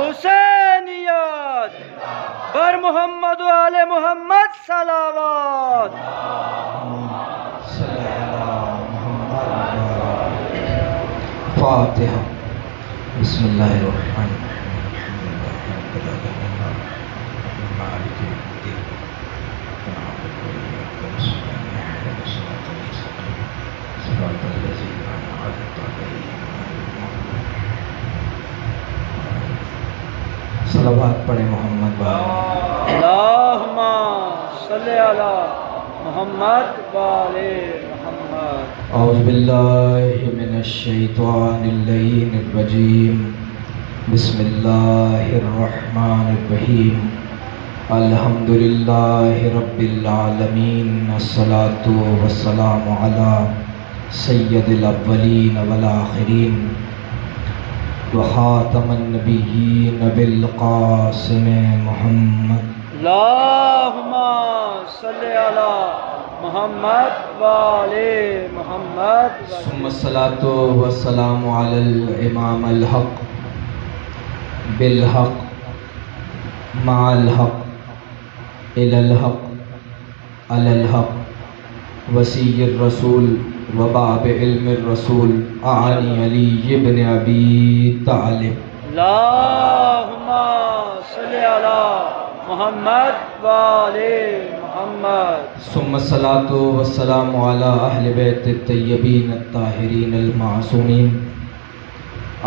حسینیت بر محمد و آل محمد صلوات. فاتحہ. بسم اللہ الرحمن صلوات پڑھیں محمد اللہم صلی علی محمد و آل محمد. اعوذ باللہ من الشیطان اللعین الرجیم. بسم اللہ الرحمن الرحیم. الحمدللہ رب العالمین. الصلاۃ والسلام علی سید الاولین والآخرین وخاتم النبیین بالقاسم محمد. اللہم صلی علی محمد و آل محمد. ثم الصلاۃ والسلام علی الامام الحق بالحق مع الحق الى الحق علی الحق وسیع الرسول وباب علم الرسول اعانی علی ابن ابی طالب. اللہم صلی علی محمد و آل محمد. ثم الصلاۃ والسلام علی اہل بیت الطیبین الطاہرین المعصومین.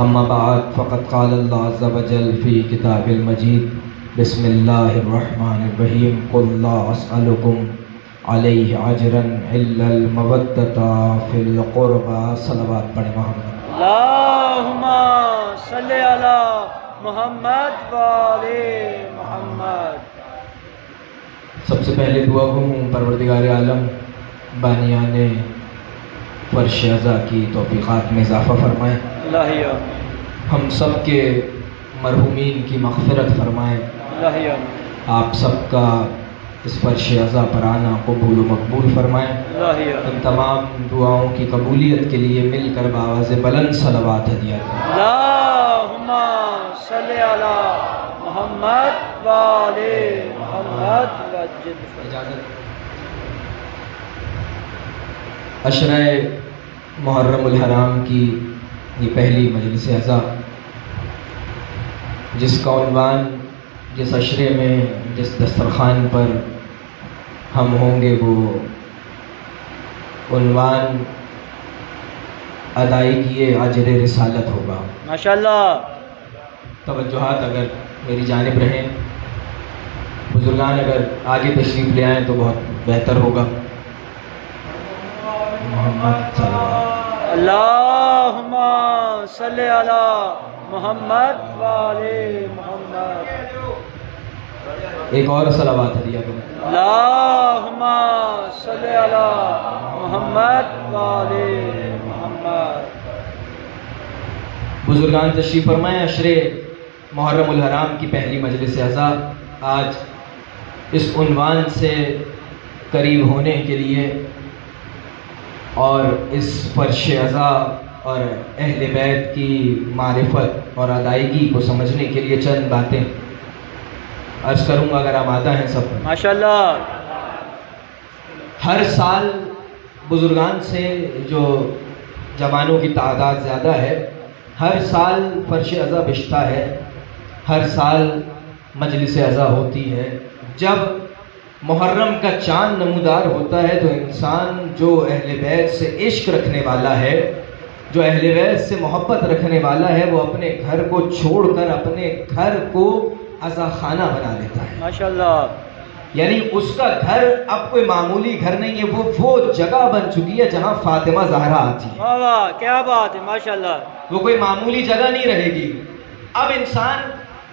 اما بعد فقد قال اللہ عز وجل فی کتاب المجید. بسم اللہ الرحمن الرحیم. قل لا اسألکم علیہ اجرا الا المودۃ فی القربى. صلوات پڑھیں محمد. اللہم صلی علی محمد و آل محمد. سب سے پہلے دعا ہوں پروردگار عالم بانیان فرش عزا کی توفیقات میں اضافہ فرمائیں. الہی ہم سب کے مرحومین کی مغفرت فرمائیں. الہی آپ سب کا اس فرش عزا پر آنا قبول و مقبول فرمائیں. الہی ان تمام دعاؤں کی قبولیت کے لیے مل کر بآواز بلند صلوات ہدیہ کریں. اللہم صلی علی محمد و آل محمد. اجازت. عشرہ محرم الحرام کی یہ پہلی مجلس عزا جس کا عنوان جس عشرے میں جس دسترخوان پر ہم ہوں گے وہ عنوان ادائیگی اجر رسالت ہوگا. ماشاءاللہ. توجہات اگر میری جانب رہیں، بزرگان اگر آگے تشریف لے آئیں تو بہت بہتر ہوگا. محمد صلی اللہ. اللہم صلی علی محمد و آل محمد. ایک اور صلوات ہدیہ کریں. اللہم صلی علی محمد و آل محمد. بزرگان تشریف فرمائیں. عشرے محرم الحرام کی پہلی مجلس عزا آج اس عنوان سے قریب ہونے کے لیے اور اس فرش عزا اور اہل بیت کی معرفت اور ادائیگی کو سمجھنے کے لیے چند باتیں عرض کروں گا اگر آمادہ ہیں سب. ماشاءاللہ. ہر سال بزرگان سے جو جوانوں کی تعداد زیادہ ہے، ہر سال فرش عزا بچتا ہے، ہر سال مجلس عزا ہوتی ہے. جب محرم کا چاند نمودار ہوتا ہے تو انسان جو اہل بیت سے عشق رکھنے والا ہے، جو اہل بیت سے محبت رکھنے والا ہے، وہ اپنے گھر کو چھوڑ کر اپنے گھر کو عزا خانہ بنا لیتا ہے. ماشاءاللہ. یعنی اس کا گھر اب کوئی معمولی گھر نہیں ہے، وہ جگہ بن چکی ہے جہاں فاطمہ زہرا آتی ہے. واہ واہ کیا بات ہے. ماشاءاللہ. وہ کوئی معمولی جگہ نہیں رہے گی. اب انسان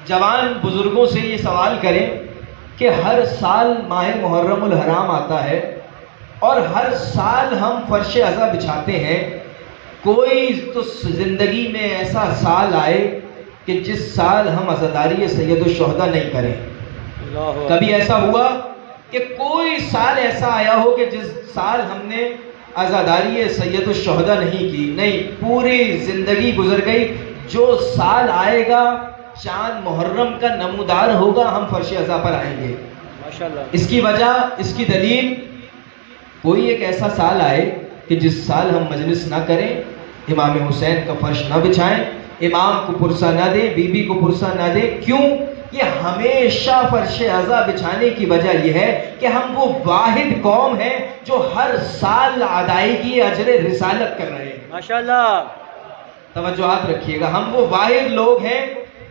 جوان بزرگوں سے یہ سوال کریں کہ ہر سال ماہ محرم الحرام آتا ہے اور ہر سال ہم فرش عزا بچھاتے ہیں. کوئی تو زندگی میں ایسا سال آئے کہ جس سال ہم عزاداری سید الشہداء نہیں کریں. کبھی ایسا ہوا کہ کوئی سال ایسا آیا ہو کہ جس سال ہم نے عزاداری سید الشہداء نہیں کی؟ نہیں، پوری زندگی گزر گئی. جو سال آئے گا چاند محرم کا نمودار ہوگا ہم فرش عزا پر آئیں گے. ماشاءاللہ. اس کی وجہ، اس کی دلیل، کوئی ایک ایسا سال آئے کہ جس سال ہم مجلس نہ کریں، امام حسین کا فرش نہ بچھائیں، امام کو پرسہ نہ دیں، بی بی کو پرسہ نہ دیں. کیوں؟ یہ ہمیشہ فرش عزا بچھانے کی وجہ یہ ہے کہ ہم وہ واحد قوم ہیں جو ہر سال ادائیگی اجر رسالت کر رہے ہیں. ماشاءاللہ. توجہات رکھیے گا، ہم وہ واحد لوگ ہیں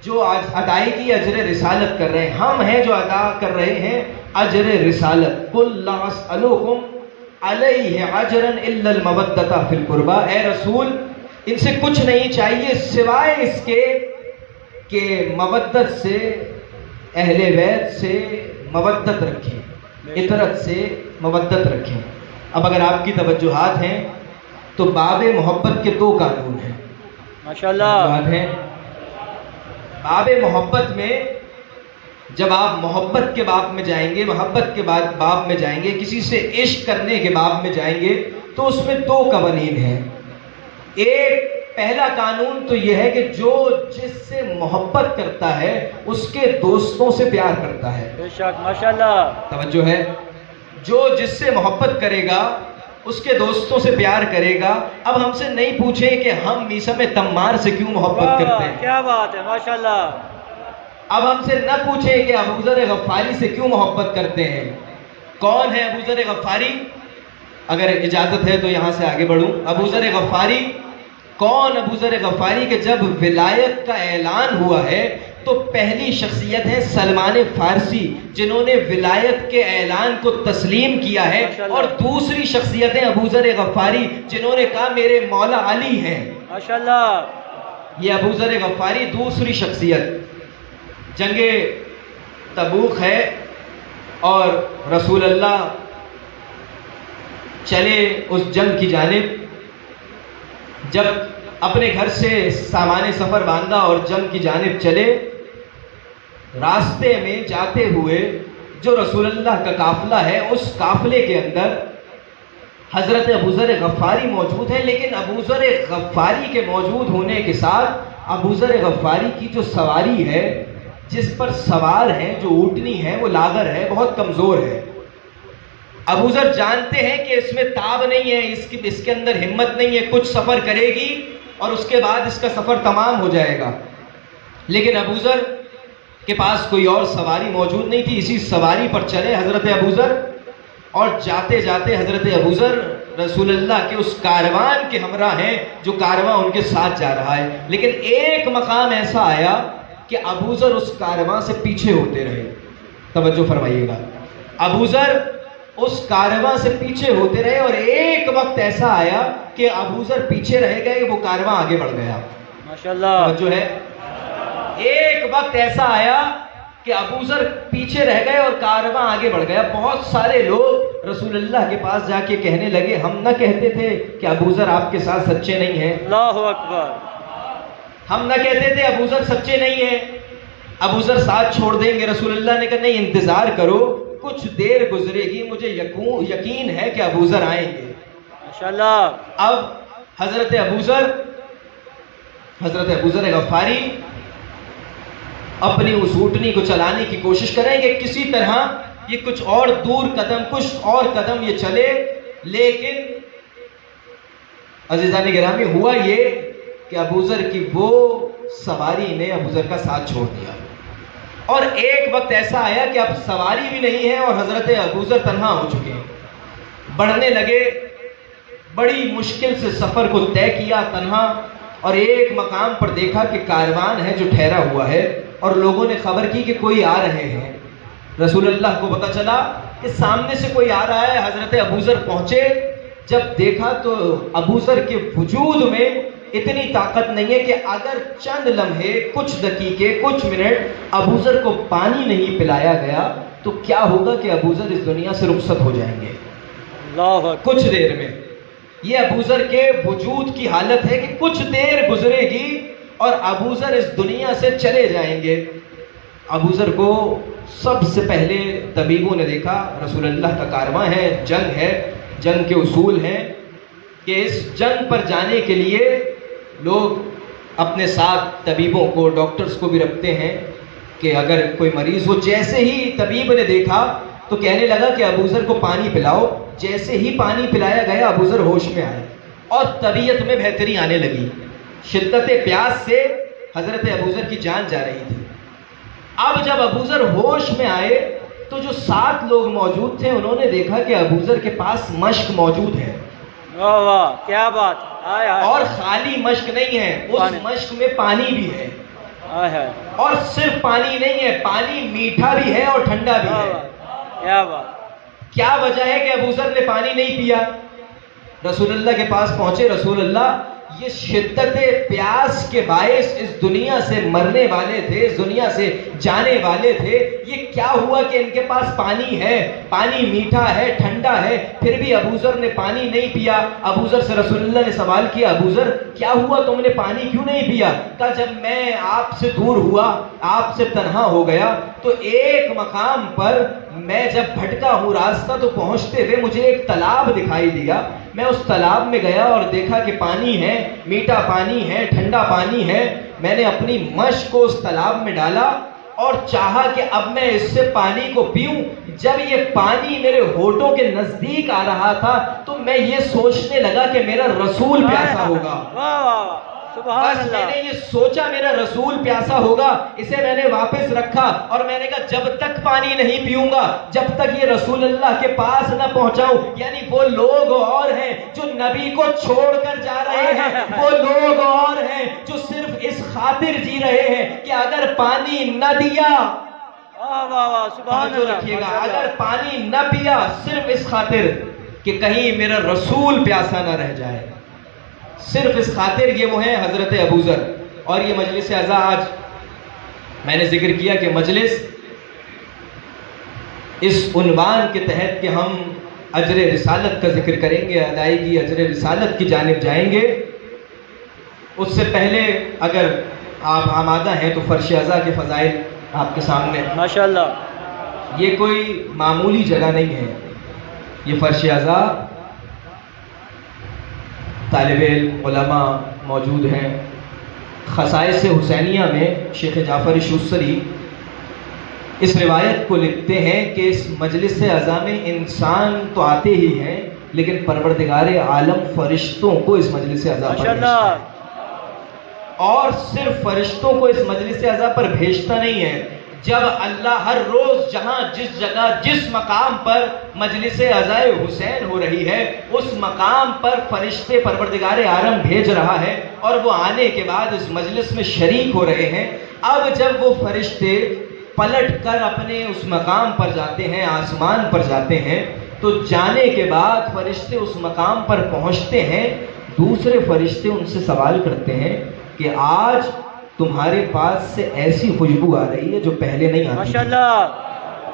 جو آج ادائیگی اجر رسالت کر رہے ہیں. ہم ہیں جو ادا کر رہے ہیں اجر رسالت. قُلْ لَا أَسْأَلُكُمْ عَلَيْهِ أَجْرًا إِلَّا الْمَوَدَّةَ فِي الْقُرْبَى. اے رسول، ان سے کچھ نہیں چاہیے سوائے اس کے کہ مودت سے، اہل بیت سے مودت رکھیں، عطرت سے مودت رکھیں. اب اگر آپ کی توجہات ہیں تو باب محبت کے 2 قانون ہیں. ماشاءاللہ. بات ہے باب محبت میں، جب آپ محبت کے باب میں جائیں گے، محبت کے باب میں جائیں گے، کسی سے عشق کرنے کے باب میں جائیں گے تو اس میں 2 قوانین ہیں. ایک پہلا قانون تو یہ ہے کہ جو جس سے محبت کرتا ہے اس کے دوستوں سے پیار کرتا ہے. بے شک. ماشاءاللہ. توجہ ہے، جو جس سے محبت کرے گا اس کے دوستوں سے پیار کرے گا. اب ہم سے نہیں پوچھیں کہ ہم میثم تمار سے کیوں محبت کرتے ہیں. کیا بات ہے. ماشاءاللہ. اب ہم سے نہ پوچھیں کہ ابو ذر غفاری سے کیوں محبت کرتے ہیں. کون ہے ابو ذر غفاری؟ اگر اجازت ہے تو یہاں سے آگے بڑھوں. ابو ذر غفاری کون؟ ابو ذر غفاری کہ جب ولایت کا اعلان ہوا ہے تو پہلی شخصیت ہے سلمان فارسی، جنہوں نے ولایت کے اعلان کو تسلیم کیا ہے. اور دوسری شخصیت ہے ابو ذر غفاری، جنہوں نے کہا میرے مولا علی ہیں. ماشاءاللہ. یہ ابو ذر غفاری دوسری شخصیت. جنگ تبوک ہے اور رسول اللہ چلے اس جنگ کی جانب. جب اپنے گھر سے سامان سفر باندھا اور جنگ کی جانب چلے، راستے میں جاتے ہوئے جو رسول اللہ کا قافلہ ہے اس قافلے کے اندر حضرت ابو ذر غفاری موجود ہیں. لیکن ابو ذر غفاری کے موجود ہونے کے ساتھ ابو ذر غفاری کی جو سواری ہے، جس پر سوار ہیں، جو اونٹنی ہے، وہ لاغر ہے، بہت کمزور ہے. ابو ذر جانتے ہیں کہ اس میں تاب نہیں ہے، اس کے اندر ہمت نہیں ہے، کچھ سفر کرے گی اور اس کے بعد اس کا سفر تمام ہو جائے گا. لیکن ابو ذر کے پاس کوئی اور سواری موجود نہیں تھی. اسی سواری پر چلے حضرت ابو ذر، اور جاتے جاتے حضرت ابو ذر رسول اللہ کے اس کاروان کے ہمراہ ہیں جو کاروان ان کے ساتھ جا رہا ہے. لیکن ایک مقام ایسا آیا کہ ابو ذر اس کاروان سے پیچھے ہوتے رہے. توجہ فرمائیے گا، ابو ذر اس کاروان سے پیچھے ہوتے رہے اور ایک وقت ایسا آیا کہ ابو ذر پیچھے رہ گئے، وہ کاروان آگے بڑھ گیا. ماشاءاللہ. توجہ ہے، ایک وقت ایسا آیا کہ ابو ذر پیچھے رہ گئے اور کاروان آگے بڑھ گیا. بہت سارے لوگ رسول اللہ کے پاس جا کے کہنے لگے، ہم نہ کہتے تھے کہ ابو ذر آپ کے ساتھ سچے نہیں ہیں؟ اللہ اکبر. ہم نہ کہتے تھے ابو ذر سچے نہیں ہیں، ابو ذر ساتھ چھوڑ دیں گے؟ رسول اللہ نے کہا نہیں، انتظار کرو، کچھ دیر گزرے گی، مجھے یقین ہے کہ ابو ذر آئیں گے. ماشاءاللہ. اب حضرت ابو ذر غفاری اپنی اس اونٹنی کو چلانے کی کوشش کریں گے، کسی طرح یہ کچھ اور دور قدم، کچھ اور قدم یہ چلے. لیکن عزیزان گرامی، ہوا یہ کہ ابو ذر کی وہ سواری نے ابو ذر کا ساتھ چھوڑ دیا. اور ایک وقت ایسا آیا کہ اب سواری بھی نہیں ہے اور حضرت ابو ذر تنہا ہو چکے ہیں. بڑھنے لگے، بڑی مشکل سے سفر کو طے کیا تنہا، اور ایک مقام پر دیکھا کہ کاروان ہے جو ٹھہرا ہوا ہے اور لوگوں نے خبر کی کہ کوئی آ رہے ہیں. رسول اللہ کو پتہ چلا کہ سامنے سے کوئی آ رہا ہے. حضرت ابو ذر پہنچے، جب دیکھا تو ابو ذر کے وجود میں اتنی طاقت نہیں ہے کہ اگر چند لمحے، کچھ دقیقے، کچھ منٹ ابو ذر کو پانی نہیں پلایا گیا تو کیا ہوگا کہ ابو ذر اس دنیا سے رخصت ہو جائیں گے اللہ اکبر. کچھ دیر میں. یہ ابو ذر کے وجود کی حالت ہے کہ کچھ دیر گزرے گی اور ابو ذر اس دنیا سے چلے جائیں گے. ابو ذر کو سب سے پہلے طبیبوں نے دیکھا، رسول اللہ کا کارواں ہے، جنگ ہے، جنگ کے اصول ہیں کہ اس جنگ پر جانے کے لیے لوگ اپنے ساتھ طبیبوں کو، ڈاکٹرز کو بھی رکھتے ہیں کہ اگر کوئی مریض ہو، جیسے ہی طبیب نے دیکھا تو کہنے لگا کہ ابو ذر کو پانی پلاؤ. جیسے ہی پانی پلایا گیا ابو ذر ہوش میں آئے اور طبیعت میں بہتری آنے لگی. شدت پیاس سے حضرت ابو ذر کی جان جا رہی تھی. اب جب ابو ذر ہوش میں آئے تو جو 7 لوگ موجود تھے انہوں نے دیکھا کہ ابو ذر کے پاس مشک موجود ہے. واہ واہ کیا بات. آئے ہائے. اور خالی مشک نہیں ہے، اس مشک میں پانی بھی ہے. آئے ہائے. اور صرف پانی نہیں ہے، پانی میٹھا بھی ہے اور ٹھنڈا بھی واہ ہے. واہ کیا بات. کیا وجہ ہے کہ ابو ذر نے پانی نہیں پیا؟ رسول اللہ کے پاس پہنچے. رسول اللہ، یہ شدت پیاس کے باعث اس دنیا سے مرنے والے تھے، اس دنیا سے جانے والے تھے. یہ کیا ہوا کہ ان کے پاس پانی ہے، پانی میٹھا ہے، ٹھنڈا ہے، پھر بھی ابو ذر نے پانی نہیں پیا؟ ابو ذر سے رسول اللہ نے سوال کیا، ابو ذر کیا ہوا، تم نے پانی کیوں نہیں پیا؟ کہا جب میں آپ سے دور ہوا، آپ سے تنہا ہو گیا تو ایک مقام پر میں جب بھٹکا ہوں راستہ تو پہنچتے ہوئے مجھے ایک تالاب دکھائی دیا. میں اس تالاب میں گیا اور دیکھا کہ پانی ہے، میٹھا پانی ہے، ٹھنڈا پانی ہے. میں نے اپنی مشق کو اس تالاب میں ڈالا اور چاہا کہ اب میں اس سے پانی کو پیوں. جب یہ پانی میرے ہونٹوں کے نزدیک آ رہا تھا تو میں یہ سوچنے لگا کہ میرا رسول پیاسا ہوگا. واہ واہ سبحان بس اللہ. میں نے یہ سوچا میرا رسول پیاسا ہوگا. اسے میں نے واپس رکھا اور میں نے کہا جب تک پانی نہیں پیوں گا، جب تک یہ رسول اللہ کے پاس نہ پہنچاؤں. یعنی وہ لوگ اور ہیں جو نبی کو چھوڑ کر جا رہے ہیں، وہ لوگ اور ہیں جو صرف اس خاطر جی رہے ہیں کہ اگر پانی نہ دیا، واہ واہ واہ سبحان توجہ اللہ. رکھیے گا، اگر پانی نہ پیا صرف اس خاطر کہ کہیں میرا رسول پیاسا نہ رہ جائے، صرف اس خاطر. یہ وہ ہیں حضرت ابو ذر. اور یہ مجلس عزا، آج میں نے ذکر کیا کہ مجلس اس عنوان کے تحت کہ ہم اجر رسالت کا ذکر کریں گے، ادائیگی اجر رسالت کی جانب جائیں گے. اس سے پہلے اگر آپ آمادہ ہیں تو فرش عزا کے فضائل آپ کے سامنے. ماشاءاللہ. یہ کوئی معمولی جگہ نہیں ہے. یہ فرش عزا طالب علم علماء موجود ہیں. خصائص حسینیہ میں شیخ جعفر شوستری اس روایت کو لکھتے ہیں کہ اس مجلس عزا میں انسان تو آتے ہی ہیں لیکن پروردگار عالم فرشتوں کو اس مجلس عزا پر بھیجتا ہے. اور صرف فرشتوں کو اس مجلس عزا پر بھیجتا نہیں ہے، جب اللہ ہر روز جہاں جس جگہ جس مقام پر مجلس عزائے حسین ہو رہی ہے اس مقام پر فرشتے پروردگار عالم بھیج رہا ہے اور وہ آنے کے بعد اس مجلس میں شریک ہو رہے ہیں. اب جب وہ فرشتے پلٹ کر اپنے اس مقام پر جاتے ہیں، آسمان پر جاتے ہیں، تو جانے کے بعد فرشتے اس مقام پر پہنچتے ہیں. دوسرے فرشتے ان سے سوال کرتے ہیں کہ آج تمہارے پاس سے ایسی خوشبو آ رہی ہے جو پہلے نہیں آتی. ماشاءاللہ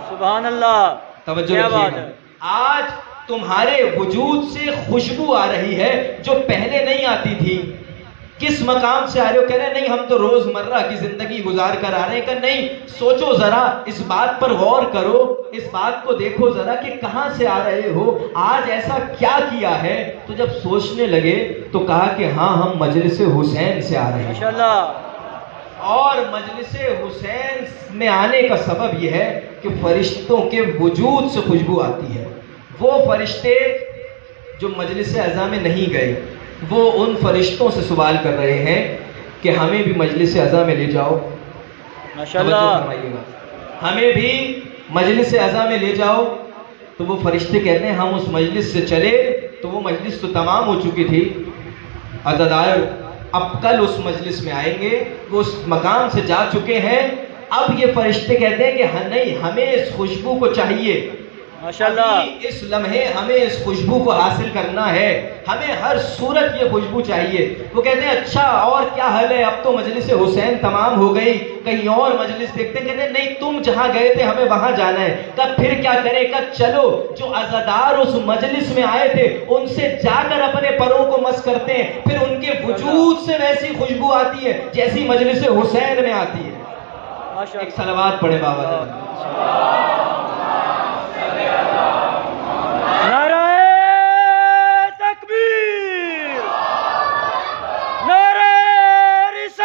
سبحان اللہ. توجہ کیا رکھیے بات گا. ہے. آج تمہارے وجود سے خوشبو آ رہی ہے جو پہلے نہیں آتی تھی. کس مقام سے آ رہے ہو؟ کہہ رہے ہیں نہیں ہم تو روز مرہ کی زندگی گزار کر آ رہے ہیں. کہ نہیں، سوچو ذرا، اس بات پر غور کرو، اس بات کو دیکھو ذرا کہ کہاں سے آ رہے ہو، آج ایسا کیا کیا ہے. تو جب سوچنے لگے تو کہا کہ ہاں ہم مجلس حسین سے آ رہے ہیں. ماشاءاللہ. اور مجلس حسین میں آنے کا سبب یہ ہے کہ فرشتوں کے وجود سے خوشبو آتی ہے. وہ فرشتے جو مجلس عزا میں نہیں گئے وہ ان فرشتوں سے سوال کر رہے ہیں کہ ہمیں بھی مجلس عزا میں لے جاؤ. ماشاءاللہ. توجہ فرمائیے گا، ہمیں بھی مجلس عزا میں لے جاؤ. تو وہ فرشتے کہتے ہیں ہم اس مجلس سے چلے تو وہ مجلس تو تمام ہو چکی تھی. عزادار اب کل اس مجلس میں آئیں گے، وہ اس مقام سے جا چکے ہیں. اب یہ فرشتے کہتے ہیں کہ ہاں نہیں، ہمیں اس خوشبو کو چاہیے. ماشاءاللہ. ابھی اس لمحے ہمیں اس خوشبو کو حاصل کرنا ہے، ہمیں ہر صورت یہ خوشبو چاہیے. وہ کہتے ہیں اچھا اور کیا حل ہے، اب تو مجلس حسین تمام ہو گئی، کہیں اور مجلس دیکھتے ہیں. کہتے ہیں نہیں، تم جہاں گئے تھے ہمیں وہاں جانا ہے. تب پھر کیا کرے گا، چلو جو عزادار اس مجلس میں آئے تھے ان سے جا کر اپنے پروں کو مس کرتے ہیں، پھر ان کے وجود سے ویسی خوشبو آتی ہے جیسی مجلس حسین میں آتی ہے. ایک صلوات پڑھے بابا جان. نعرہ تکبیر، نعرہ رسالت.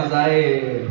عزائے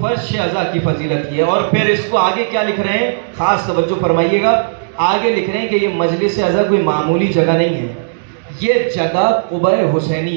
فرش عزا کی فضیلت کی ہے. اور پھر اس کو آگے کیا لکھ رہے ہیں، خاص توجہ فرمائیے گا. آگے لکھ رہے ہیں کہ یہ مجلس عزا کوئی معمولی جگہ نہیں ہے، یہ جگہ قبہ حسینی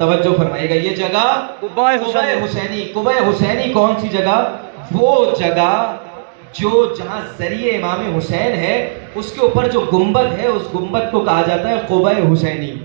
توجہ فرمائیے گا، یہ جگہ قبہ قبہ حسینی. حسینی. قبہ حسینی کون سی جگہ؟ وہ جگہ جو جہاں ذریعہ امام حسین ہے، اس کے اوپر جو گنبد ہے، اس گنبد کو کہا جاتا ہے قبہ حسینی.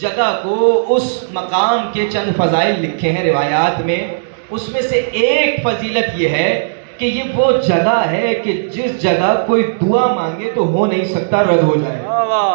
جگہ کو، اس مقام کے چند فضائل لکھے ہیں روایات میں. اس میں سے ایک فضیلت یہ ہے کہ یہ وہ جگہ ہے کہ جس جگہ کوئی دعا مانگے تو ہو نہیں سکتا، رد ہو جائے. واہ واہ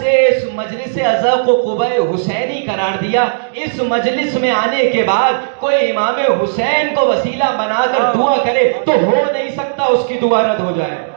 سے اس مجلس عزا کو قبہ حسینی قرار دیا. اس مجلس میں آنے کے بعد کوئی امام حسین کو وسیلہ بنا کر دعا کرے تو ہو نہیں سکتا اس کی دعا رد ہو جائے.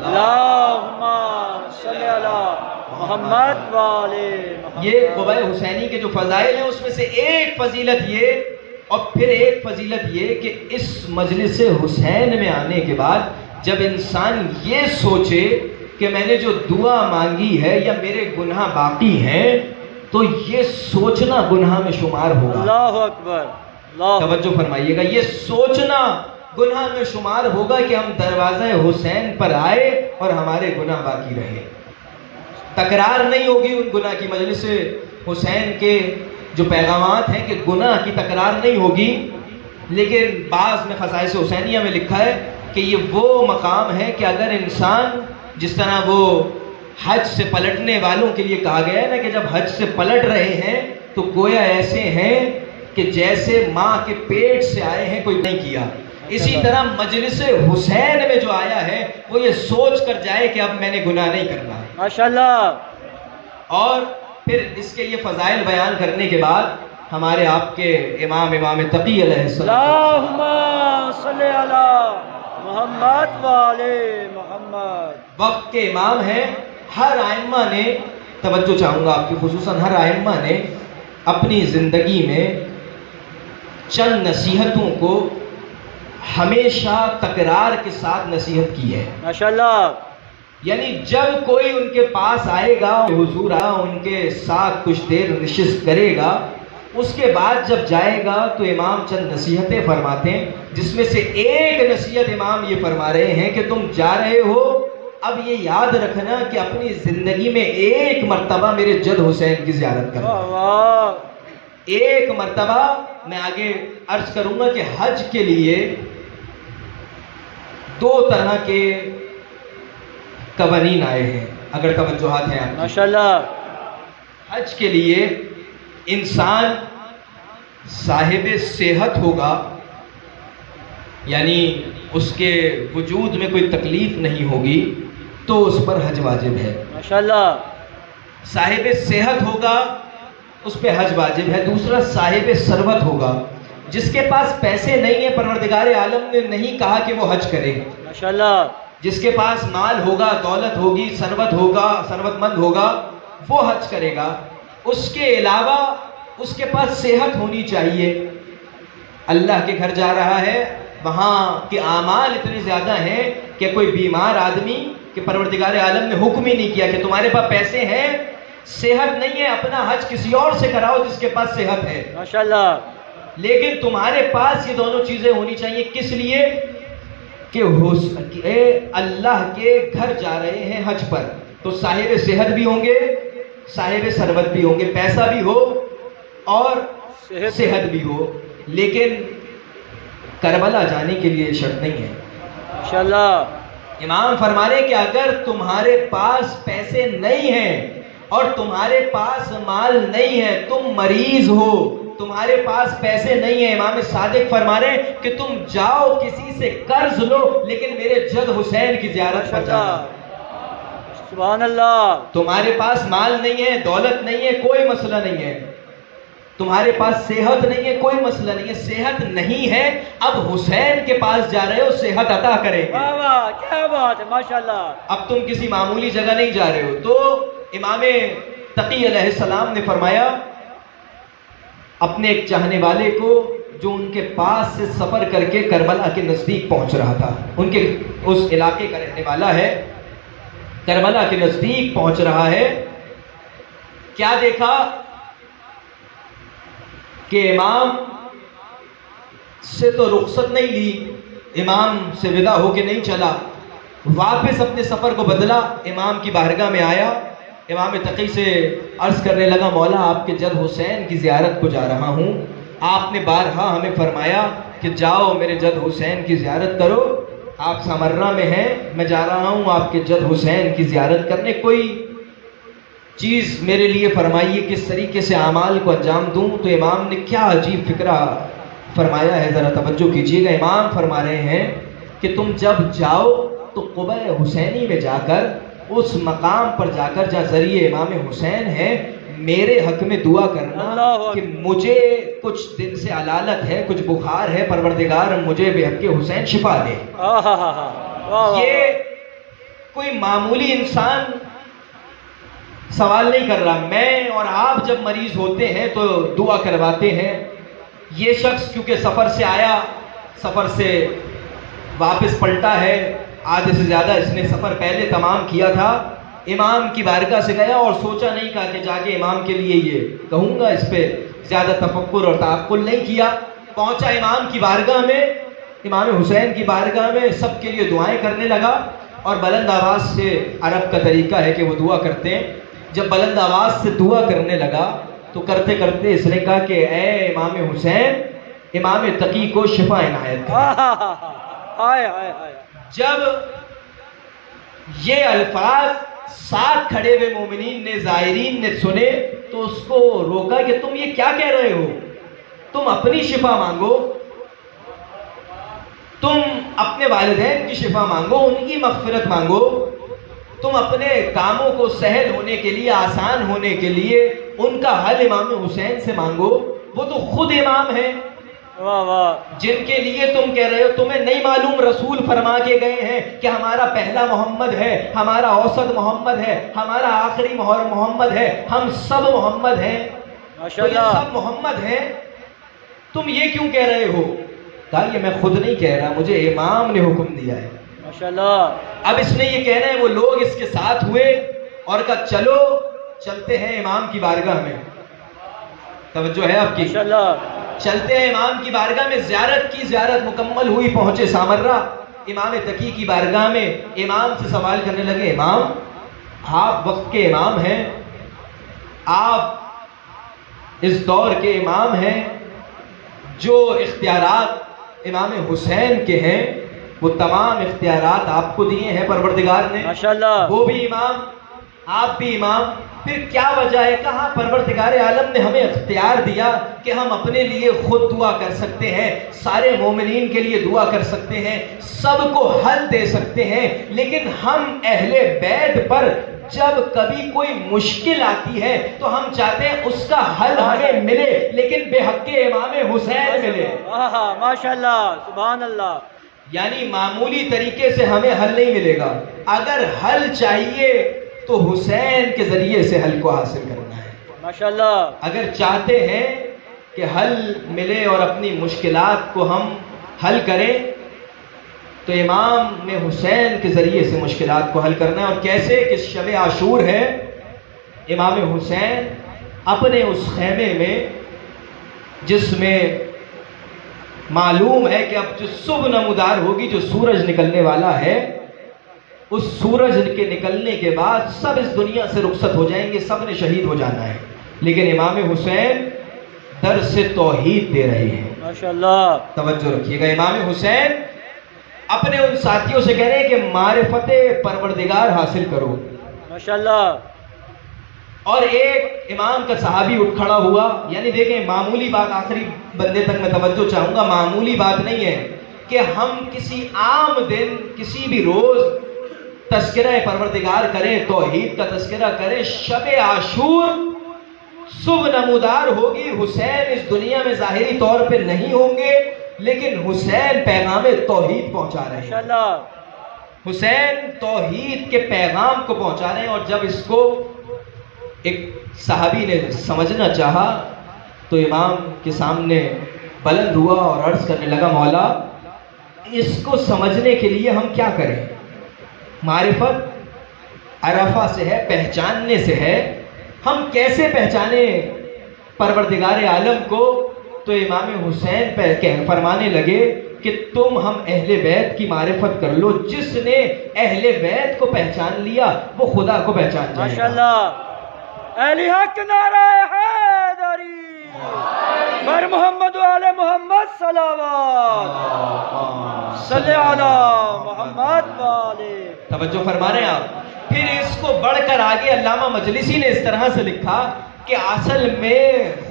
اللہم صلی علی محمد والے محمد. یہ قبہ حسینی کے جو فضائل ہیں اس میں سے ایک فضیلت یہ، اور پھر ایک فضیلت یہ کہ اس مجلس حسین میں آنے کے بعد جب انسان یہ سوچے کہ میں نے جو دعا مانگی ہے یا میرے گناہ باقی ہیں، تو یہ سوچنا گناہ میں شمار ہوگا. اللہ اکبر. اللہ توجہ فرمائیے گا، یہ سوچنا گناہ میں شمار ہوگا کہ ہم دروازہ حسین پر آئے اور ہمارے گناہ باقی رہے. تکرار نہیں ہوگی ان گناہ کی. مجلس حسین کے جو پیغامات ہیں کہ گناہ کی تکرار نہیں ہوگی، لیکن بعض میں خصائص حسینیہ میں لکھا ہے کہ یہ وہ مقام ہے کہ اگر انسان، جس طرح وہ حج سے پلٹنے والوں کے لیے کہا گیا ہے نا کہ جب حج سے پلٹ رہے ہیں تو گویا ایسے ہیں کہ جیسے ماں کے پیٹ سے آئے ہیں، کوئی نہیں کیا. اسی طرح مجلس حسین میں جو آیا ہے وہ یہ سوچ کر جائے کہ اب میں نے گناہ نہیں کرنا ہے. ماشاءاللہ. اور پھر اس کے یہ فضائل بیان کرنے کے بعد ہمارے آپ کے امام تقی علیہ السلام، اللہم صلی علی محمد والے محمد، وقت کے امام ہیں. ہر ائمہ نے، توجہ چاہوں گا آپ کی، خصوصاً ہر ائمہ نے اپنی زندگی میں چند نصیحتوں کو ہمیشہ تکرار کے ساتھ نصیحت کی ہے. ماشاءاللہ. یعنی جب کوئی ان کے پاس آئے گا، حضور ان کے ساتھ کچھ دیر نشست کرے گا، اس کے بعد جب جائے گا تو امام چند نصیحتیں فرماتے ہیں، جس میں سے ایک نصیحت امام یہ فرما رہے ہیں کہ تم جا رہے ہو، اب یہ یاد رکھنا کہ اپنی زندگی میں ایک مرتبہ میرے جد حسین کی زیارت کرنا. واہ واہ. ایک مرتبہ. میں آگے عرض کروں گا کہ حج کے لیے دو طرح کے قوانین آئے ہیں، اگر توجہات ہیں آپ کی. ماشاءاللہ. حج کے لیے انسان صاحب صحت ہوگا، یعنی اس کے وجود میں کوئی تکلیف نہیں ہوگی تو اس پر حج واجب ہے. ماشاءاللہ. صاحب صحت ہوگا اس پہ حج واجب ہے. دوسرا صاحب ثروت ہوگا، جس کے پاس پیسے نہیں ہیں، پروردگار عالم نے نہیں کہا کہ وہ حج کرے. ماشاءاللہ. جس کے پاس مال ہوگا، دولت ہوگی، ثروت ہوگا، ثروت مند ہوگا، وہ حج کرے گا. اس کے علاوہ اس کے پاس صحت ہونی چاہیے. اللہ کے گھر جا رہا ہے، وہاں کے اعمال اتنے زیادہ ہیں کہ کوئی بیمار آدمی کہ پروردگار عالم نے حکم ہی نہیں کیا کہ تمہارے پاس پیسے ہیں، صحت نہیں ہے، اپنا حج کسی اور سے کراؤ جس کے پاس صحت ہے. ماشاءاللہ. لیکن تمہارے پاس یہ دونوں چیزیں ہونی چاہیے. کس لیے؟ کہ اللہ کے گھر جا رہے ہیں حج پر، تو صاحب صحت بھی ہوں گے، صاحب ثروت بھی ہوں گے، پیسہ بھی ہو اور صحت بھی ہو. لیکن کربلا جانے کے لیے شرط نہیں ہے. ماشاءاللہ. امام فرما رہے کہ اگر تمہارے پاس پیسے نہیں ہیں اور تمہارے پاس مال نہیں ہے، تم مریض ہو، تمہارے پاس پیسے نہیں ہیں، امام صادق فرما رہے ہیں کہ تم جاؤ کسی سے قرض لو، لیکن میرے جد حسین کی زیارت پر جانا. سبحان اللہ. تمہارے پاس مال نہیں ہے، دولت نہیں ہے، کوئی مسئلہ نہیں ہے. تمہارے پاس صحت نہیں ہے، کوئی مسئلہ نہیں ہے. صحت نہیں ہے، اب حسین کے پاس جا رہے ہو، صحت عطا کریں گے. واہ واہ کیا بات ہے. ماشاءاللہ. اب تم کسی معمولی جگہ نہیں جا رہے ہو. تو امام تقی علیہ السلام نے فرمایا اپنے ایک چاہنے والے کو جو ان کے پاس سے سفر کر کے کربلا کے نزدیک پہنچ رہا تھا. ان کے اس علاقے کا رہنے والا ہے, کربلا کے نزدیک پہنچ رہا ہے. کیا دیکھا کہ امام سے تو رخصت نہیں لی, امام سے ودا ہو کے نہیں چلا, واپس اپنے سفر کو بدلا, امام کی بارگاہ میں آیا. امام تقی سے عرض کرنے لگا, مولا آپ کے جد حسین کی زیارت کو جا رہا ہوں, آپ نے بارہا ہمیں فرمایا کہ جاؤ میرے جد حسین کی زیارت کرو, آپ سامرہ میں ہیں, میں جا رہا ہوں آپ کے جد حسین کی زیارت کرنے, کوئی چیز میرے لیے فرمائیے کس طریقے سے اعمال کو انجام دوں. تو امام نے کیا عجیب فکرہ فرمایا ہے, ذرا توجہ کیجیے گا. امام فرما رہے ہیں کہ تم جب جاؤ تو قبہ حسینی میں جا کر, اس مقام پر جا کر جہاں ذریعے امام حسین ہے, میرے حق میں دعا کرنا کہ مجھے کچھ دن سے علالت ہے, کچھ بخار ہے, پروردگار مجھے بے حق حسین شفا دے. یہ کوئی معمولی انسان سوال نہیں کر رہا. میں اور آپ جب مریض ہوتے ہیں تو دعا کرواتے ہیں. یہ شخص کیونکہ سفر سے آیا, سفر سے واپس پلٹا ہے, آدھے سے زیادہ اس نے سفر پہلے تمام کیا تھا, امام کی بارگاہ سے گیا اور سوچا نہیں کہا کہ جا کے امام کے لیے یہ کہوں گا, اس پہ زیادہ تفکر اور تعقل نہیں کیا. پہنچا امام کی بارگاہ میں, امام حسین کی بارگاہ میں, سب کے لیے دعائیں کرنے لگا, اور بلند آواز سے, عرب کا طریقہ ہے کہ وہ دعا کرتے ہیں, جب بلند آواز سے دعا کرنے لگا تو کرتے کرتے اس نے کہا کہ اے امام حسین, امام تقی کو شفا عنایت کر. جب یہ الفاظ ساتھ کھڑے ہوئے مومنین نے, زائرین نے سنے تو اس کو روکا کہ تم یہ کیا کہہ رہے ہو, تم اپنی شفا مانگو, تم اپنے والدین کی شفا مانگو, ان کی مغفرت مانگو, تم اپنے کاموں کو سہل ہونے کے لیے, آسان ہونے کے لیے ان کا حل امام حسین سے مانگو. وہ تو خود امام ہیں جن کے لیے تم کہہ رہے ہو. تمہیں نہیں معلوم رسول فرما کے گئے ہیں کہ ہمارا پہلا محمد ہے, ہمارا اوسط محمد ہے, ہمارا آخری محمد ہے, ہم سب محمد ہیں, تو یہ سب محمد ہیں, تم یہ کیوں کہہ رہے ہو؟ کہا یہ میں خود نہیں کہہ رہا, مجھے امام نے حکم دیا ہے. ماشاءاللہ. اب اس نے یہ کہنا ہے, وہ لوگ اس کے ساتھ ہوئے اور کہا چلو چلتے ہیں امام کی بارگاہ میں. توجہ ہے آپ کی؟ چلتے ہیں امام کی بارگاہ میں. زیارت کی, زیارت مکمل ہوئی, پہنچے سامرہ, امام تقی کی بارگاہ میں. امام سے سوال کرنے لگے, امام آپ وقت کے امام ہیں, آپ اس دور کے امام ہیں, جو اختیارات امام حسین کے ہیں وہ تمام اختیارات آپ کو دیے ہیں پروردگار نے. ماشاءاللہ. وہ بھی امام, آپ بھی امام, پھر کیا وجہ ہے, کہاں پروردگار عالم نے ہمیں اختیار دیا کہ ہم اپنے لیے خود دعا کر سکتے ہیں, سارے مومنین کے لیے دعا کر سکتے ہیں, سب کو حل دے سکتے ہیں, لیکن ہم اہل بیت پر جب کبھی کوئی مشکل آتی ہے تو ہم چاہتے ہیں اس کا حل ہمیں ملے, لیکن بے حق امام حسین ملے. ماشاءاللہ, سبحان اللہ. یعنی معمولی طریقے سے ہمیں حل نہیں ملے گا, اگر حل چاہیے تو حسین کے ذریعے سے حل کو حاصل کرنا ہے. ماشاءاللہ. اگر چاہتے ہیں کہ حل ملے اور اپنی مشکلات کو ہم حل کریں تو امام میں حسین کے ذریعے سے مشکلات کو حل کرنا ہے. اور کیسے کہ شب عاشور ہے, امام حسین اپنے اس خیمے میں جس میں معلوم ہے کہ اب جو صبح نمودار ہوگی, جو سورج نکلنے والا ہے, اس سورج کے نکلنے کے بعد سب اس دنیا سے رخصت ہو جائیں گے, سب نے شہید ہو جانا ہے, لیکن امام حسین درس توحید دے رہے ہیں. ماشاءاللہ. توجہ رکھیے گا. امام حسین اپنے ان ساتھیوں سے کہہ رہے ہیں کہ معرفت پروردگار حاصل کرو. ماشاءاللہ. اور ایک امام کا صحابی اٹھ کھڑا ہوا. یعنی دیکھیں معمولی بات, آخری بندے تک میں توجہ چاہوں گا, معمولی بات نہیں ہے کہ ہم کسی عام دن, کسی بھی روز تذکرہ پروردگار کریں, توحید کا تذکرہ کریں. شب عاشور صبح نمودار ہوگی, حسین اس دنیا میں ظاہری طور پہ نہیں ہوں گے, لیکن حسین پیغام توحید پہنچا رہے ہیں. حسین توحید کے پیغام کو پہنچا رہے ہیں. اور جب اس کو ایک صحابی نے سمجھنا چاہا تو امام کے سامنے بلند ہوا اور عرض کرنے لگا مولا اس کو سمجھنے کے لیے ہم کیا کریں؟ معرفت عرفہ سے ہے، پہچاننے سے ہے، ہم کیسے پہچانیں پروردگار عالم کو؟ تو امام حسین فرمانے لگے کہ تم ہم اہل بیت کی معرفت کر لو، جس نے اہل بیت کو پہچان لیا وہ خدا کو پہچان جائے گا۔ ماشاءاللہ، اہل حق نعرہ حیدری، بر محمد و آل محمد صلوات، صلی علی محمد و آل۔ توجہ فرما رہے ہیں آپ؟ پھر اس کو بڑھ کر آگے علامہ مجلسی نے اس طرح سے لکھا کہ اصل میں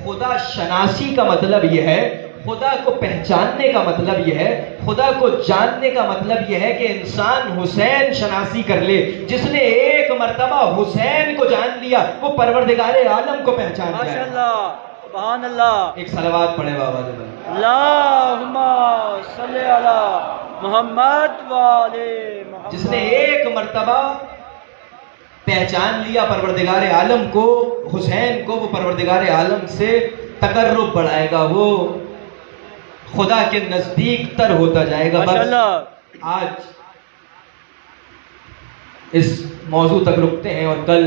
خدا شناسی کا مطلب یہ ہے، خدا کو پہچاننے کا مطلب یہ ہے، خدا کو جاننے کا مطلب یہ ہے کہ انسان حسین شناسی کر لے۔ جس نے ایک مرتبہ حسین کو جان لیا وہ پروردگار عالم کو پہچان جائے۔ ماشاءاللہ، سبحان اللہ۔ ایک صلوات پڑھے بابا جب۔ اللہم صلی علی محمد و آل محمد۔ جس نے ایک مرتبہ پہچان لیا پروردگار عالم کو، حسین کو، وہ پروردگار عالم سے تقرب بڑھائے گا، وہ خدا کے نزدیک تر ہوتا جائے گا۔ بس آج اس موضوع تک رکتے ہیں اور کل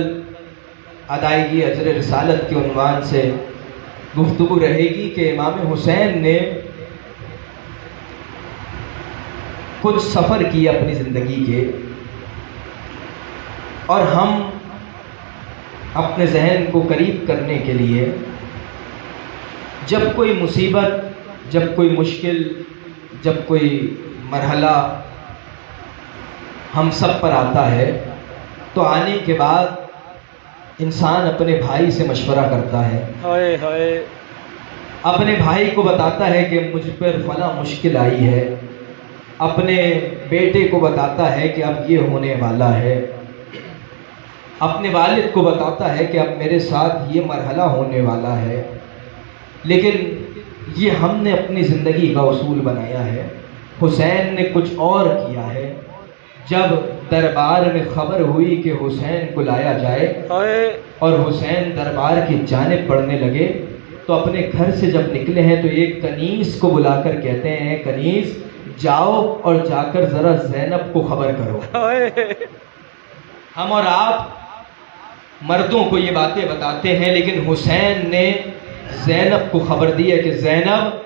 ادائیگی اجر رسالت کے عنوان سے گفتگو رہے گی کہ امام حسین نے کچھ سفر کیے اپنی زندگی کے، اور ہم اپنے ذہن کو قریب کرنے کے لیے جب کوئی مصیبت، جب کوئی مشکل، جب کوئی مرحلہ ہم سب پر آتا ہے تو آنے کے بعد انسان اپنے بھائی سے مشورہ کرتا ہے، اپنے بھائی کو بتاتا ہے کہ مجھ پر فلاں مشکل آئی ہے، اپنے بیٹے کو بتاتا ہے کہ اب یہ ہونے والا ہے، اپنے والد کو بتاتا ہے کہ اب میرے ساتھ یہ مرحلہ ہونے والا ہے۔ لیکن یہ ہم نے اپنی زندگی کا اصول بنایا ہے، حسین نے کچھ اور کیا ہے۔ جب دربار میں خبر ہوئی کہ حسین کو لایا جائے اور حسین دربار کی جانب بڑھنے لگے تو اپنے گھر سے جب نکلے ہیں تو ایک کنیز کو بلا کر کہتے ہیں، کنیز جاؤ اور جا کر ذرا زینب کو خبر کرو۔ ہم اور آپ مردوں کو یہ باتیں بتاتے ہیں، لیکن حسین نے زینب کو خبر دی ہے کہ زینب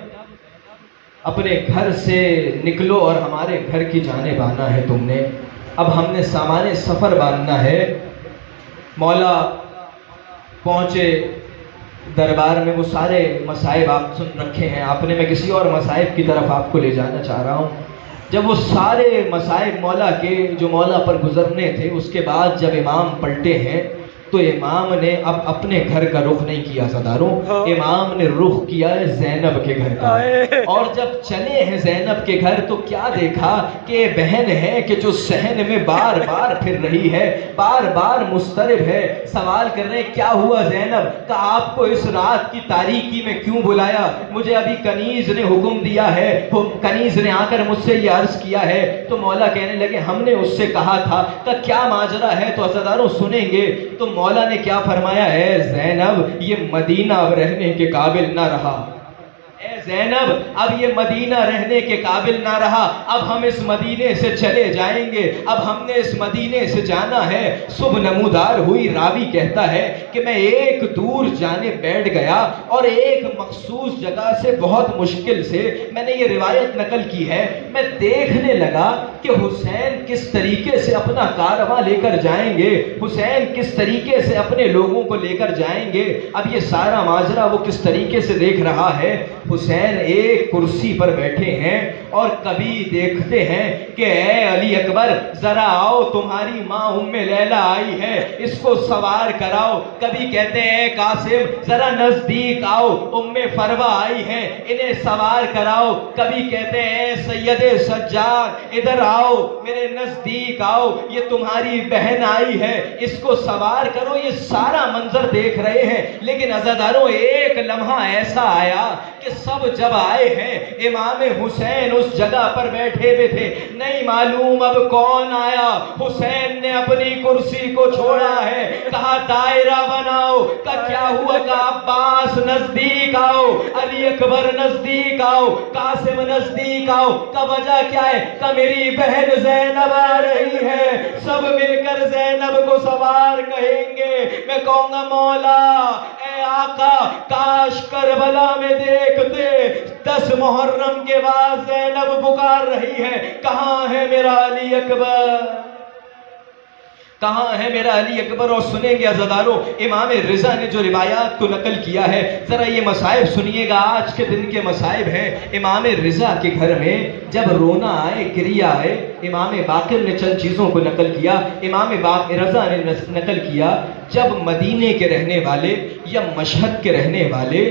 اپنے گھر سے نکلو اور ہمارے گھر کی جانب آنا ہے تم نے، اب ہم نے سامان سفر باندھنا ہے۔ مولا پہنچے دربار میں، وہ سارے مصائب آپ سن رکھے ہیں آپ نے، میں کسی اور مصائب کی طرف آپ کو لے جانا چاہ رہا ہوں۔ جب وہ سارے مصائب مولا کے جو مولا پر گزرنے تھے، اس کے بعد جب امام پلٹے ہیں تو امام نے اب اپنے گھر کا رخ نہیں کیا صداروں، امام نے رخ کیا ہے زینب کے گھر کا۔ اور جب چلے ہیں زینب کے گھر تو کیا دیکھا کہ بہن ہے کہ جو صحن میں بار بار پھر رہی ہے، بار بار مضطرب ہے، سوال کر رہے کیا ہوا زینب، کہ آپ کو اس رات کی تاریکی میں کیوں بلایا؟ مجھے ابھی کنیز نے حکم دیا ہے، کنیز نے آ کر مجھ سے یہ عرض کیا ہے۔ تو مولا کہنے لگے ہم نے اس سے کہا تھا کہ کیا ماجرا ہے، تو عزاداروں سنیں گے۔ تو مولا نے کیا فرمایا ہے، زینب یہ مدینہ اب رہنے کے قابل نہ رہا، اے زینب اب یہ مدینہ رہنے کے قابل نہ رہا، اب ہم اس مدینے سے چلے جائیں گے، اب ہم نے اس مدینے سے جانا ہے۔ صبح نمودار ہوئی، راوی کہتا ہے کہ میں ایک دور جانے بیٹھ گیا اور ایک مخصوص جگہ سے بہت مشکل سے میں نے یہ روایت نقل کی ہے، میں دیکھنے لگا کہ حسین کس طریقے سے اپنا کارواں لے کر جائیں گے، حسین کس طریقے سے اپنے لوگوں کو لے کر جائیں گے۔ اب یہ سارا ماجرا وہ کس طریقے سے دیکھ رہا ہے، حسین ایک کرسی پر بیٹھے ہیں اور کبھی دیکھتے ہیں کہ اے علی اکبر ذرا آؤ، تمہاری ماں ام لیلہ آئی ہے، اس کو سوار کراؤ۔ کبھی کہتے ہیں اے قاسم ذرا نزدیک آؤ، ام فروہ آئی ہے، انہیں سوار کراؤ۔ کبھی کہتے ہیں اے سید سجاد ادھر آؤ میرے نزدیک آؤ، یہ تمہاری بہن آئی ہے، اس کو سوار کرو۔ یہ سارا منظر دیکھ رہے ہیں، لیکن عزاداروں ایک لمحہ ایسا آیا کہ سب جب آئے ہیں، امام حسین اس جگہ پر بیٹھے ہوئے تھے، نہیں معلوم اب کون آیا۔ حسین نے اپنی کرسی کو چھوڑا ہے، کہا دائرہ بناؤ، کہا کیا ہوا، کہا عباس نزدیک آؤ، علی اکبر نزدیک آؤ، قاسم نزدیک آؤ۔ کا وجہ کیا ہے؟ کہ میری بہن زینب آ رہی ہے، سب مل کر زینب کو سوار کہیں گے۔ میں کہوں گا مولا اے آقا، کاش کربلا میں دیکھتے 10 محرم کے بعد زینب پکار رہی ہے، کہاں ہے میرا علی اکبر، کہاں ہے میرا علی اکبر۔ اور سنیں گے عزاداروں، امام رضا نے جو روایات کو نقل کیا ہے، ذرا یہ مصائب سنیے گا، آج کے دن کے مصائب ہیں۔ امام رضا کے گھر میں جب رونا آئے، گریہ آئے، امام باقر نے چند چیزوں کو نقل کیا۔ امام رضا نے نقل کیا، جب مدینے کے رہنے والے یا مشہد کے رہنے والے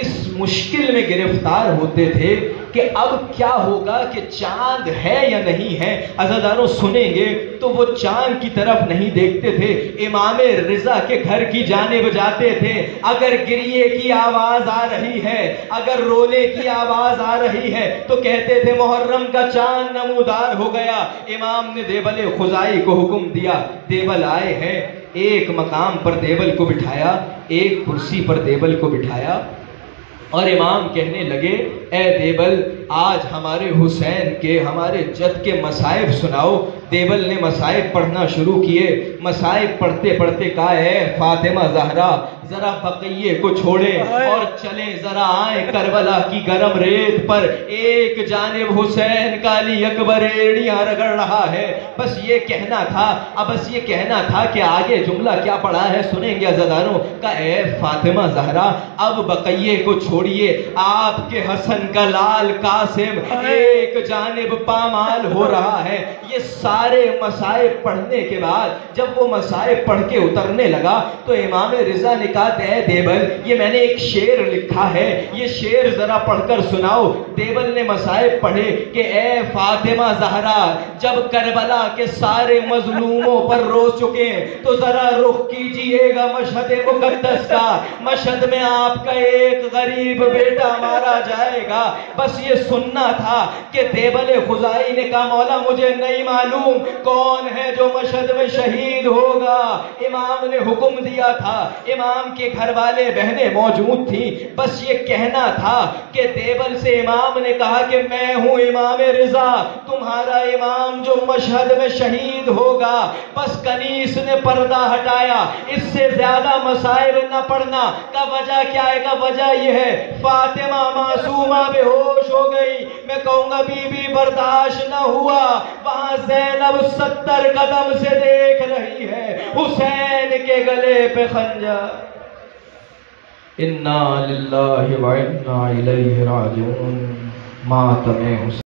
اس مشکل میں گرفتار ہوتے تھے کہ اب کیا ہوگا، کہ چاند ہے یا نہیں ہے، عزاداروں سنیں گے تو وہ چاند کی طرف نہیں دیکھتے تھے، امام رضا کے گھر کی جانب جاتے تھے۔ اگر گریے کی آواز آ رہی ہے، اگر رونے کی آواز آ رہی ہے تو کہتے تھے محرم کا چاند نمودار ہو گیا۔ امام نے دیبل خزائی کو حکم دیا، دیبل آئے ہیں، ایک مقام پر دیبل کو بٹھایا، ایک کرسی پر دیبل کو بٹھایا، اور امام کہنے لگے اے دیبل آج ہمارے حسین کے، ہمارے جد کے مصائب سناؤ۔ دیبل نے مصائب پڑھنا شروع کیے، مصائب پڑھتے پڑھتے کہا اے فاطمہ زہرا ذرا بقیے کو چھوڑیں اور چلیں، ذرا آئیں کربلا کی گرم ریت پر۔ ایک جانب حسین کا علی اکبر ایڑیاں رگڑ رہا ہے، بس یہ کہنا تھا، اب بس یہ کہنا تھا کہ آگے جملہ کیا پڑھا ہے سنیں گے عزاداروں، کہ اے فاطمہ زہرا اب بقیے کو چھوڑیے، آپ کے حسن کا لال قاسم ایک جانب پامال ہو رہا ہے۔ یہ سارے مصائب پڑھنے کے بعد جب وہ مصائب پڑھ کے اترنے لگا تو امام رضا نے کہا اے دیبل یہ میں نے ایک شعر لکھا ہے، یہ شعر ذرا پڑھ کر سناؤ۔ دیبل نے مصائب پڑھے کہ اے فاطمہ زہرا جب کربلا کے سارے مظلوموں پر رو چکے تو ذرا رخ کیجئے گا مشہد مقدس کا، مشہد میں آپ کا ایک غریب بیٹا مارا جائے گا۔ بس یہ سننا تھا کہ دیبل خزائی نے کہا مولا مجھے نہیں معلوم کون ہے جو مشہد میں شہید ہوگا۔ امام نے حکم دیا تھا، امام کے گھر والے بہنیں موجود تھیں، بس یہ کہنا تھا کہ دیبل سے امام نے کہا کہ میں ہوں امام رضا تمہارا امام جو مشہد میں شہید ہوگا۔ بس کنیس نے پردہ ہٹایا، اس سے زیادہ مصائب نہ پڑھنا۔ کا وجہ کیا ہے؟ کا وجہ یہ ہے فاطمہ معصومہ بے ہوش ہو گئی۔ میں کہوں گا بی بی برداشت نہ ہوا، وہاں زینب 70 قدم سے دیکھ رہی ہے حسین کے گلے پہ خنجر۔ انا للہ و انا الیہ راجعون۔ ماتم حسین۔